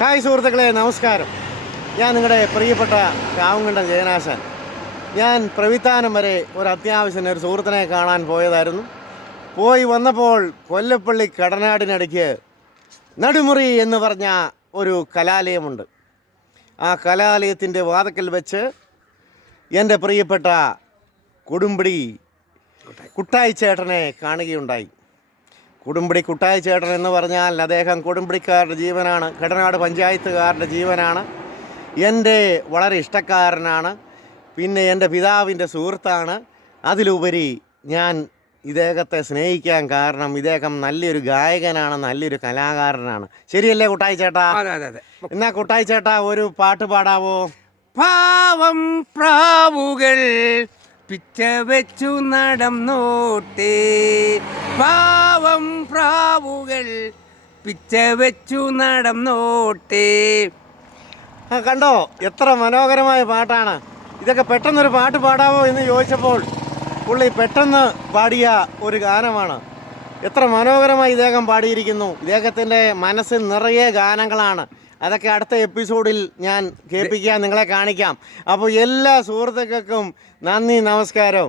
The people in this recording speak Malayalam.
ഹായ് സുഹൃത്തുക്കളെ നമസ്കാരം. ഞാൻ നിങ്ങളുടെ പ്രിയപ്പെട്ട കാവുങ്കണ്ടൻ ജയനാശൻ. ഞാൻ പ്രവിത്താനം വരെ ഒരു അത്യാവശ്യം ഒരു സുഹൃത്തിനെ കാണാൻ പോയതായിരുന്നു. പോയി വന്നപ്പോൾ കൊല്ലപ്പള്ളി കടനാടിനടിക്ക് നടുമുറി എന്ന് പറഞ്ഞ ഒരു കലാലയമുണ്ട്. ആ കലാലയത്തിന്റെ വാതക്കൽ വെച്ച് എന്റെ പ്രിയപ്പെട്ട കൊടുമ്പിടി കുട്ടായി ചേട്ടനെ കാണുകയുണ്ടായി. കൊടുമ്പിടി കുട്ടായി ചേട്ടൻ എന്ന് പറഞ്ഞാൽ അദ്ദേഹം കൊടുമ്പിടിക്കാരുടെ ജീവനാണ് കടനാട് പഞ്ചായത്തുകാരുടെ ജീവനാണ്. എന്റെ വളരെ ഇഷ്ടക്കാരനാണ് പിന്നെ എന്റെ പിതാവിന്റെ സുഹൃത്താണ്. അതിലുപരി ഞാൻ ഇദ്ദേഹത്തെ സ്നേഹിക്കാൻ കാരണം ഇദ്ദേഹം നല്ലൊരു ഗായകനാണ് നല്ലൊരു കലാകാരനാണ്. ശരിയല്ലേ കുട്ടായി ചേട്ടാ എന്നാ കുട്ടായി ചേട്ടാ ഒരു പാട്ട് പാടാവോ? പാവം പ്രാവുകൾ പിച്ച വെച്ചു നടന്നോട്ടേ. പാവം പ്രാവുകൾ പിച്ച വെച്ചു നടന്നോട്ടേ. ആ കണ്ടോ? എത്ര മനോഹരമായ പാട്ടാണ്. ഇതൊക്കെ പെട്ടെന്നൊരു പാട്ട് പാടാമോ എന്ന് ചോദിച്ചപ്പോൾ പുള്ളി പെട്ടെന്ന് പാടിയ ഒരു ഗാനമാണ്. എത്ര മനോഹരമായി ഇദ്ദേഹം പാടിയിരിക്കുന്നു. ഇദ്ദേഹത്തിന്റെ മനസ്സിൽ നിറയെ ഗാനങ്ങളാണ്. അതൊക്കെ അടുത്ത എപ്പിസോഡിൽ ഞാൻ കേൾപ്പിക്കാൻ നിങ്ങളെ കാണിക്കാം. അപ്പോൾ എല്ലാ സുഹൃത്തുക്കൾക്കും നന്ദി നമസ്കാരം.